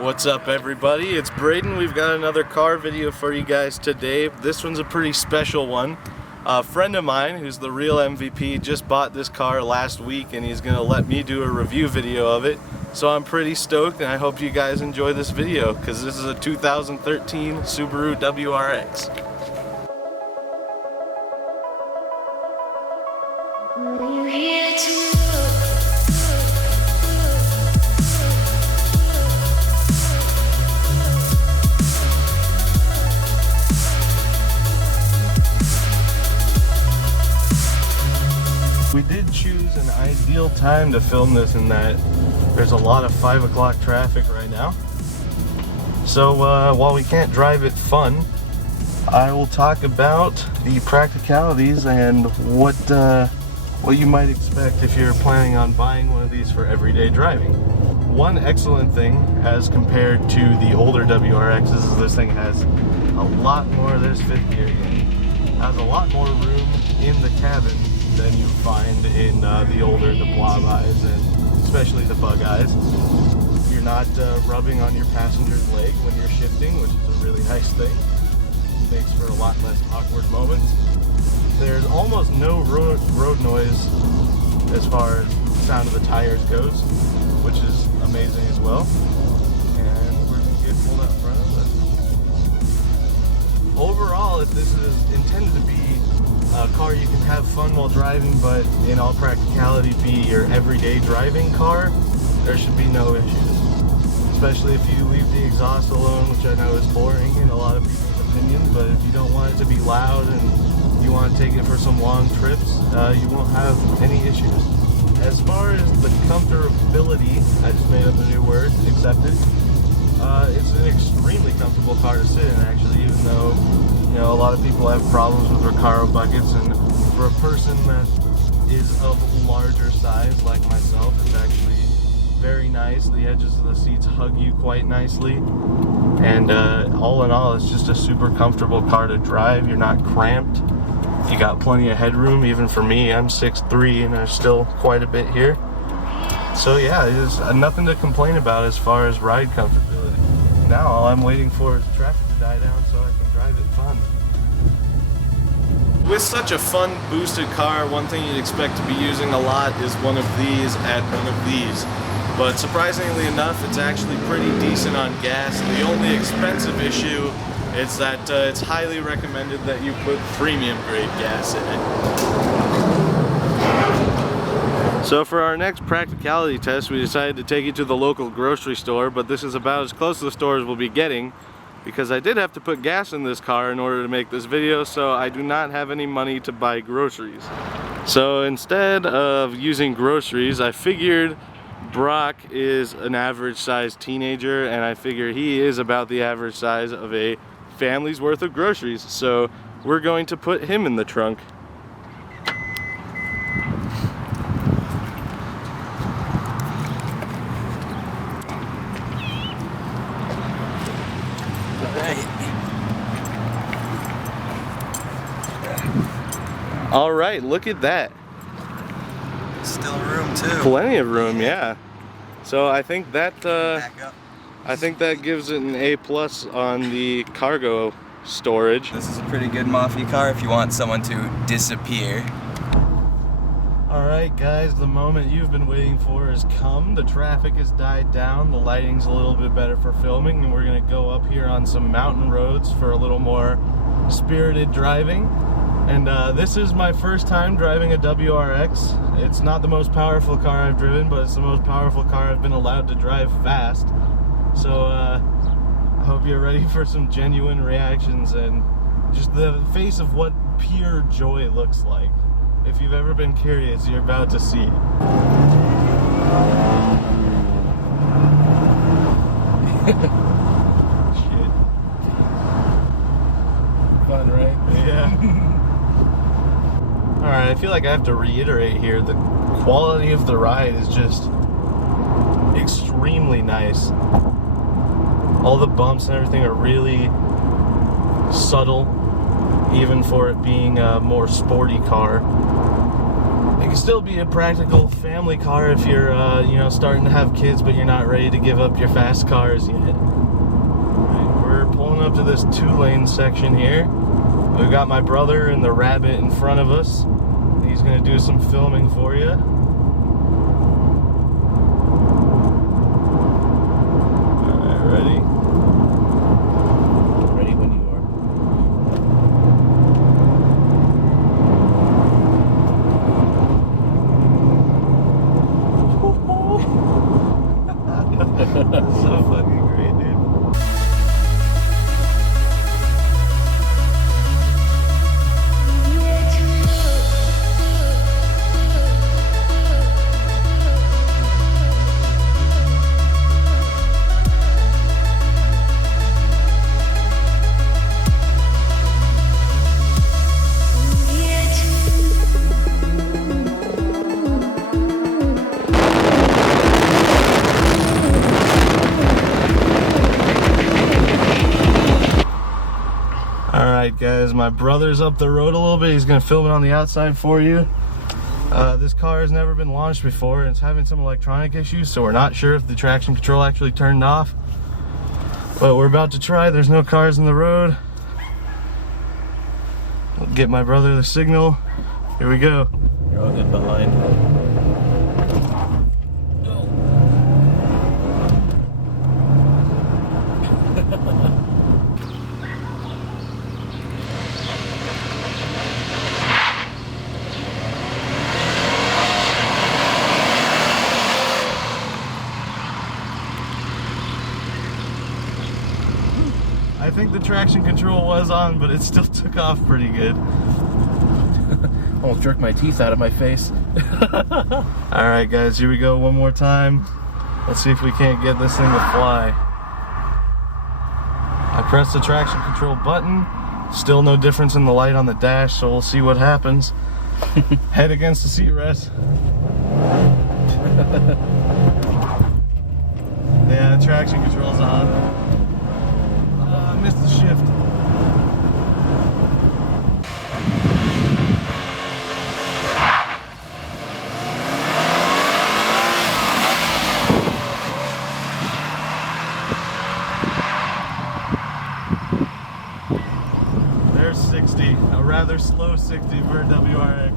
What's up, everybody? It's Braden. We've got another car video for you guys today. This one's a pretty special one. A friend of mine, who's the real MVP, just bought this car last week and he's gonna let me do a review video of it. So I'm pretty stoked, and I hope you guys enjoy this video because this is a 2013 Subaru WRX. We did choose an ideal time to film this in that there's a lot of 5 o'clock traffic right now. So while we can't drive it fun, I will talk about the practicalities and what you might expect if you're planning on buying one of these for everyday driving. One excellent thing as compared to the older WRXs is this thing has a lot more, there's fifth gear again, has a lot more room in the cabin than you find in the older, the blob eyes and especially the bug eyes. You're not rubbing on your passenger's leg when you're shifting, which is a really nice thing. It makes for a lot less awkward moments. There's almost no road noise as far as the sound of the tires goes, which is amazing as well. And we're going to get pulled out front of it. Overall, if this is intended to be a car you can have fun while driving, but in all practicality be your everyday driving car, there should be no issues. Especially if you leave the exhaust alone, which I know is boring in a lot of people's opinions, but if you don't want it to be loud and you want to take it for some long trips, you won't have any issues. As far as the comfortability, I just made up a new word, accepted. It's an extremely comfortable car to sit in, actually, even though a lot of people have problems with Recaro buckets, and for a person that is of larger size like myself, it's actually very nice. The edges of the seats hug you quite nicely, and all in all, it's just a super comfortable car to drive. You're not cramped. You got plenty of headroom. Even for me, I'm 6'3", and there's still quite a bit here. So yeah, there's nothing to complain about as far as ride comfortability. Now all I'm waiting for is traffic to die down so I can drive it fun. With such a fun boosted car, one thing you'd expect to be using a lot is one of these at one of these. But surprisingly enough, it's actually pretty decent on gas. The only expensive issue is that it's highly recommended that you put premium grade gas in it. So for our next practicality test, we decided to take you to the local grocery store, but this is about as close to the store as we'll be getting, because I did have to put gas in this car in order to make this video, so I do not have any money to buy groceries. So instead of using groceries, I figured Brock is an average sized teenager, and I figure he is about the average size of a family's worth of groceries, so we're going to put him in the trunk. All right, look at that. Still room too. Plenty of room, yeah. So I think that gives it an A+ on the cargo storage. This is a pretty good mafia car if you want someone to disappear. All right, guys, the moment you've been waiting for has come. The traffic has died down. The lighting's a little bit better for filming, and we're gonna go up here on some mountain roads for a little more spirited driving. And this is my first time driving a WRX. It's not the most powerful car I've driven, but it's the most powerful car I've been allowed to drive fast. So I hope you're ready for some genuine reactions and just the face of what pure joy looks like. If you've ever been curious, you're about to see it. Shit. Fun, right? Yeah. Alright, I feel like I have to reiterate here, the quality of the ride is just extremely nice. All the bumps and everything are really subtle, even for it being a more sporty car. I can still be a practical family car if you're, you know, starting to have kids, but you're not ready to give up your fast cars yet. Right, we're pulling up to this 2-lane section here. We've got my brother and the Rabbit in front of us. He's gonna do some filming for you. Alright, ready? Ready when you That's so fucking great, dude. Alright guys, my brother's up the road a little bit. He's gonna film it on the outside for you. This car has never been launched before and it's having some electronic issues, so we're not sure if the traction control actually turned off. But we're about to try. There's no cars in the road. I'll get my brother the signal. Here we go. You're all good behind. I think the traction control was on, but it still took off pretty good. Almost jerked my teeth out of my face. Alright guys, here we go one more time. Let's see if we can't get this thing to fly. I pressed the traction control button. Still no difference in the light on the dash, so we'll see what happens. Head against the seat rest. Yeah, the traction control's on. I missed the shift. There's 60, a rather slow 60 for a WRX.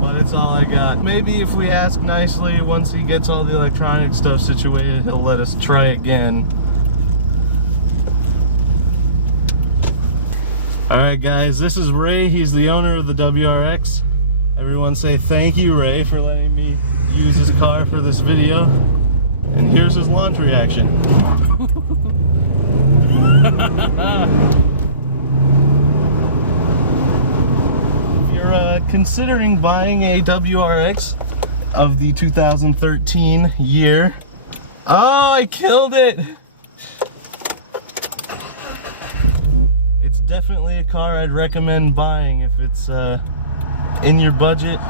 But it's all I got. Maybe if we ask nicely, once he gets all the electronic stuff situated, he'll let us try again. Alright guys, this is Ray. He's the owner of the WRX. Everyone say thank you, Ray, for letting me use his car for this video. And here's his launch reaction. If you're considering buying a WRX of the 2013 year. Oh, I killed it! It's definitely a car I'd recommend buying if it's in your budget.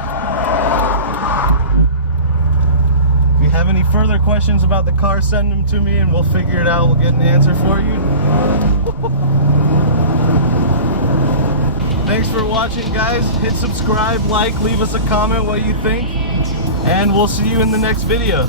If you have any further questions about the car, send them to me and we'll figure it out. We'll get an answer for you. Thanks for watching, guys. Hit subscribe, like, leave us a comment what you think, and we'll see you in the next video.